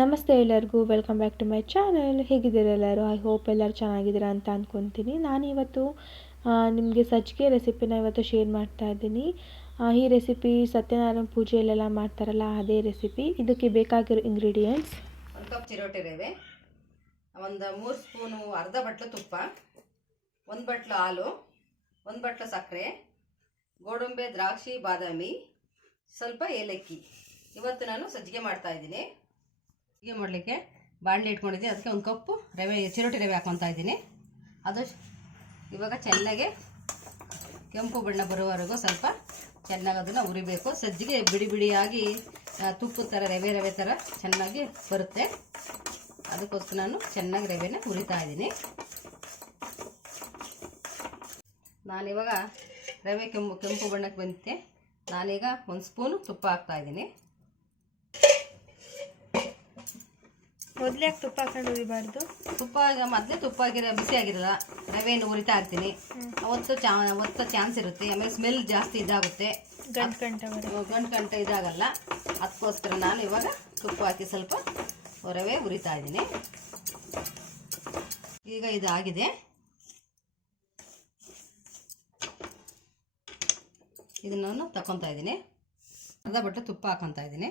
ನಮಸ್ತೆ ಎಲ್ಲರಿಗೂ welcome back to my channel ಹೇಗಿದ್ದೀರ ಎಲ್ಲರೂ? ಐ ಹೋಪ್ ಎಲ್ಲರೂ ಚೆನ್ನಾಗಿದ್ದೀರಾ ಅಂತ ಅಂದ್ಕೊತೀನಿ ನಾನಿವತ್ತು ನಿಮಗೆ ಸಜ್ಜಿಗೆ ರೆಸಿಪಿನ ಇವತ್ತು ಶೇರ್ ಮಾಡ್ತಾ ಇದ್ದೀನಿ. ಈ ರೆಸಿಪಿ ಸತ್ಯನಾರಾಯಣ ಪೂಜೆಯಲ್ಲೆಲ್ಲ ಮಾಡ್ತಾರಲ್ಲ, ಅದೇ ರೆಸಿಪಿ ಇದಕ್ಕೆ ಬೇಕಾಗಿರೋ ಇಂಗ್ರೀಡಿಯೆಂಟ್ಸ್ ಒಂದು ಕಪ್ ಚಿರೋಟಿ ರವೆ, ಒಂದು ಮೂರು ಸ್ಪೂನು ಅರ್ಧ ಬಟ್ಲು ತುಪ್ಪ, ಒಂದು ಬಟ್ಲು ಹಾಲು, ಒಂದು ಬಟ್ಲು ಸಕ್ಕರೆ, ಗೋಡಂಬೆ, ದ್ರಾಕ್ಷಿ, ಬಾದಾಮಿ, ಸ್ವಲ್ಪ ಏಲಕ್ಕಿ. ಇವತ್ತು ನಾನು ಸಜ್ಜಿಗೆ ಮಾಡ್ತಾ ಇದ್ದೀನಿ. ಸಜ್ಜಿಗೆ ಮಾಡಲಿಕ್ಕೆ ಬಾಣಲೆ ಇಟ್ಕೊಂಡಿದ್ದೀನಿ ಅದಕ್ಕೆ ಒಂದು ಕಪ್ಪು ರವೆ, ಚಿರೋಟಿ ರವೆ ಹಾಕ್ಕೊತಾ ಇದ್ದೀನಿ. ಅದು ಇವಾಗ ಚೆನ್ನಾಗಿ ಕೆಂಪು ಬಣ್ಣ ಬರುವವರೆಗೂ ಸ್ವಲ್ಪ ಚೆನ್ನಾಗಿ ಅದನ್ನು ಉರಿಬೇಕು ಸಜ್ಜಿಗೆ ಬಿಡಿ ಬಿಡಿಯಾಗಿ ತುಪ್ಪದ ಥರ ರವೆ ರವೆ ಥರ ಚೆನ್ನಾಗಿ ಬರುತ್ತೆ. ಅದಕ್ಕೋಸ್ಕರ ನಾನು ಚೆನ್ನಾಗಿ ರವೆನ ಹುರಿತಾ ಇದ್ದೀನಿ. ನಾನಿವಾಗ ರವೆ ಕೆಂಪು ಕೆಂಪು ಬಣ್ಣಕ್ಕೆ ಬಂದಿದ್ದೆ ನಾನೀಗ ಒಂದು ಸ್ಪೂನು ತುಪ್ಪ ಹಾಕ್ತಾ ಮೊದಲೇ ತುಪ್ಪ ಹಾಕೊಂಡು ಹುರಿಬಾರ್ದು ತುಪ್ಪ ಈಗ ಮೊದಲೇ ತುಪ್ಪ ಆಗಿರೋ ಬಿಸಿ ಆಗಿರಲ್ಲ. ರವೆಯನ್ನು ಹುರಿತಾ ಇರ್ತೀನಿ. ಅವತ್ತು ಚಾ ಅವತ್ತು ಚಾನ್ಸ್ ಇರುತ್ತೆ. ಆಮೇಲೆ ಸ್ಮೆಲ್ ಜಾಸ್ತಿ ಇದಾಗುತ್ತೆ. ಗಂಟು ಗಂಟೆ ಗಂಟು ಗಂಟೆ ಇದಾಗಲ್ಲ. ಅದಕ್ಕೋಸ್ಕರ ನಾನು ಇವಾಗ ತುಪ್ಪ ಹಾಕಿ ಸ್ವಲ್ಪ ರವೆ ಉರಿತಾ ಇದ್ದೀನಿ. ಈಗ ಇದು ಆಗಿದೆ ಇದನ್ನ ನಾನು ತಗೊತಾ ಇದ್ದೀನಿ. ಅರ್ಧ ಬಟ್ಟೆ ತುಪ್ಪ ಹಾಕೊತಾ ಇದ್ದೀನಿ.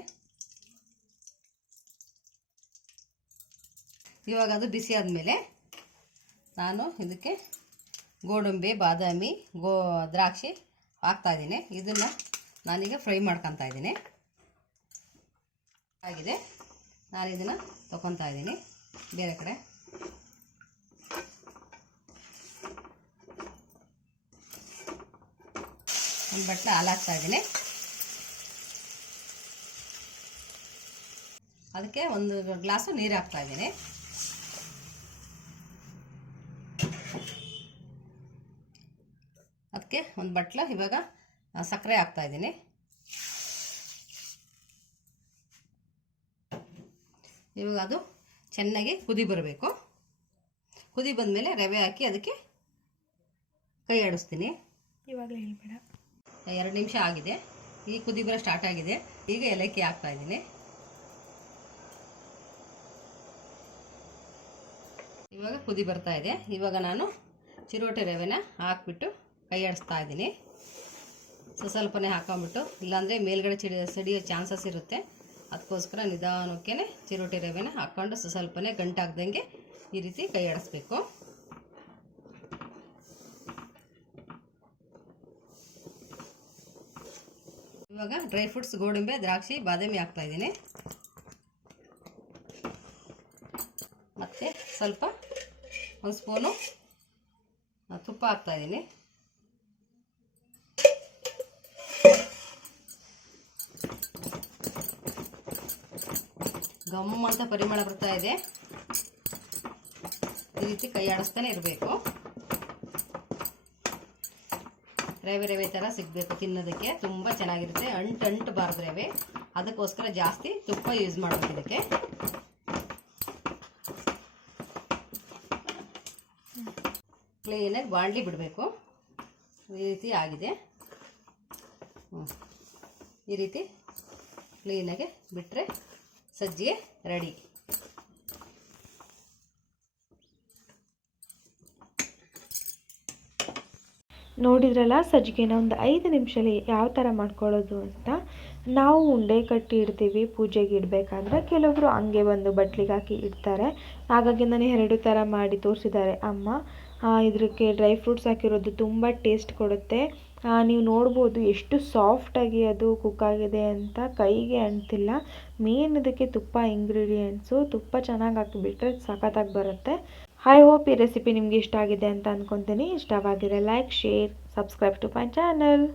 ಇವಾಗ ಅದು ಬಿಸಿ ಆದಮೇಲೆ ನಾನು ಇದಕ್ಕೆ ಗೋಡಂಬಿ, ಬಾದಾಮಿ, ಗೋ, ದ್ರಾಕ್ಷಿ ಹಾಕ್ತಾ ಇದ್ದೀನಿ. ಇದನ್ನು ನಾನೀಗ ಫ್ರೈ ಮಾಡ್ಕೊತಾ ಇದ್ದೀನಿ. ಆಗಿದೆ. ನಾನು ಇದನ್ನು ತೊಗೊತಾ ಇದ್ದೀನಿ. ಬೇರೆ ಕಡೆ. ಒಂದು ಬಟ್ಟೆ ಹಾಲು ಹಾಕ್ತಾ ಇದ್ದೀನಿ. ಅದಕ್ಕೆ ಒಂದು ಗ್ಲಾಸು ನೀರು ಹಾಕ್ತಾ ಇದ್ದೀನಿ. ಅದಕ್ಕೆ ಒಂದು ಬಟ್ಲ ಇವಾಗ ಸಕ್ಕರೆ ಹಾಕ್ತಾ ಇದ್ದೀನಿ. ಇವಾಗ ಅದು ಚೆನ್ನಾಗಿ ಕುದಿ ಬರಬೇಕು. ಕುದಿ ಬಂದಮೇಲೆ ರವೆ ಹಾಕಿ ಅದಕ್ಕೆ ಕೈ ಆಡಿಸ್ತೀನಿ. ಇವಾಗಲೇ ಹೇಳ್ಬೇಡ. ಎರಡು ನಿಮಿಷ ಆಗಿದೆ. ಈಗ ಕುದಿ ಬರೋ ಸ್ಟಾರ್ಟ್ ಆಗಿದೆ. ಈಗ ಏಲಕ್ಕಿ ಹಾಕ್ತಾ ಇದ್ದೀನಿ. ಇವಾಗ ಕುದಿ ಬರ್ತಾ ಇದೆ. ಇವಾಗ ನಾನು ಚಿರೋಟಿ ರವೆನ ಹಾಕ್ಬಿಟ್ಟು ಕೈ ಆಡಿಸ್ತಾ ಇದ್ದೀನಿ. ಸೊ, ಸ್ವಲ್ಪನೇ ಹಾಕೊಂಬಿಟ್ಟು, ಇಲ್ಲಾಂದರೆ ಮೇಲ್ಗಡೆ ಚಿಡಿ, ಸಿಡಿಯೋ ಚಾನ್ಸಸ್ ಇರುತ್ತೆ. ಅದಕ್ಕೋಸ್ಕರ ನಿಧಾನಕ್ಕೆ ಚಿರೋಟಿ ರವೆನ ಹಾಕ್ಕೊಂಡು ಸ್ವಲ್ಪನೇ ಗಂಟಾಗ್ದಂಗೆ ಈ ರೀತಿ ಕೈ ಆಡಿಸ್ಬೇಕು ಇವಾಗ ಡ್ರೈ ಫ್ರೂಟ್ಸ್, ಗೋಡಂಬೆ, ದ್ರಾಕ್ಷಿ, ಬಾದಾಮಿ ಹಾಕ್ತಾ ಇದ್ದೀನಿ. ಮತ್ತು ಸ್ವಲ್ಪ ಒಂದು ಸ್ಪೂನು ತುಪ್ಪ ಹಾಕ್ತಾ ಗಮ್ ಅಂತ ಪರಿಮಳ ಬರ್ತಾ ಇದೆ. ಈ ರೀತಿ ಕೈ ಆಡಿಸ್ತಾನೆ ಇರಬೇಕು. ರವೆ ರವೆ ಥರ ಸಿಗಬೇಕು ತಿನ್ನೋದಕ್ಕೆ. ತುಂಬ ಚೆನ್ನಾಗಿರುತ್ತೆ. ಅಂಟು ಅಂಟು ಬಾರ್ದು ರವೆ. ಅದಕ್ಕೋಸ್ಕರ ಜಾಸ್ತಿ ತುಪ್ಪ ಯೂಸ್ ಮಾಡಬೇಕು ಇದಕ್ಕೆ. ಕ್ಲೀನಾಗಿ ಬಾಂಡ್ಲಿ ಬಿಡಬೇಕು. ಈ ರೀತಿ ಆಗಿದೆ. ಈ ರೀತಿ ಕ್ಲೀನಾಗೆ ಬಿಟ್ಟರೆ ಸಜ್ಜಿಗೆ ರೆಡಿ. ನೋಡಿದ್ರಲ್ಲ ಸಜ್ಜಿಗೆನ ಒಂದು ಐದು ನಿಮಿಷಲ್ಲಿ ಯಾವ ಥರ ಮಾಡ್ಕೊಳ್ಳೋದು ಅಂತ. ನಾವು ಉಂಡೆ ಕಟ್ಟಿ ಇಡ್ತೀವಿ, ಪೂಜೆಗೆ ಇಡಬೇಕಾದ್ರೆ. ಕೆಲವರು ಹಂಗೆ ಬಂದು ಬಟ್ಲಿಗೆ ಹಾಕಿ ಇಡ್ತಾರೆ. ಹಾಗಾಗಿ ನಾನು ಎರಡು ಥರ ಮಾಡಿ ತೋರಿಸಿದ್ದಾರೆ ಅಮ್ಮ. ಇದಕ್ಕೆ ಡ್ರೈ ಫ್ರೂಟ್ಸ್ ಹಾಕಿರೋದು ತುಂಬ ಟೇಸ್ಟ್ ಕೊಡುತ್ತೆ. ನೀವು ನೋಡ್ಬೋದು ಎಷ್ಟು ಸಾಫ್ಟಾಗಿ ಅದು ಕುಕ್ ಆಗಿದೆ ಅಂತ ಕೈಗೆ ಅಂಟಿಲ್ಲ. ಮೇನ್ ಇದಕ್ಕೆ ತುಪ್ಪ ಇಂಗ್ರೀಡಿಯೆಂಟ್ಸು ತುಪ್ಪ ಚೆನ್ನಾಗಿ ಹಾಕಿಬಿಟ್ರೆ ಸಖತ್ತಾಗಿ ಬರುತ್ತೆ. ಐ ಹೋಪ್ ಈ ರೆಸಿಪಿ ನಿಮಗೆ ಇಷ್ಟ ಆಗಿದೆ ಅಂತ ಅಂದ್ಕೊತೀನಿ ಇಷ್ಟವಾಗಿದೆ like share subscribe to my channel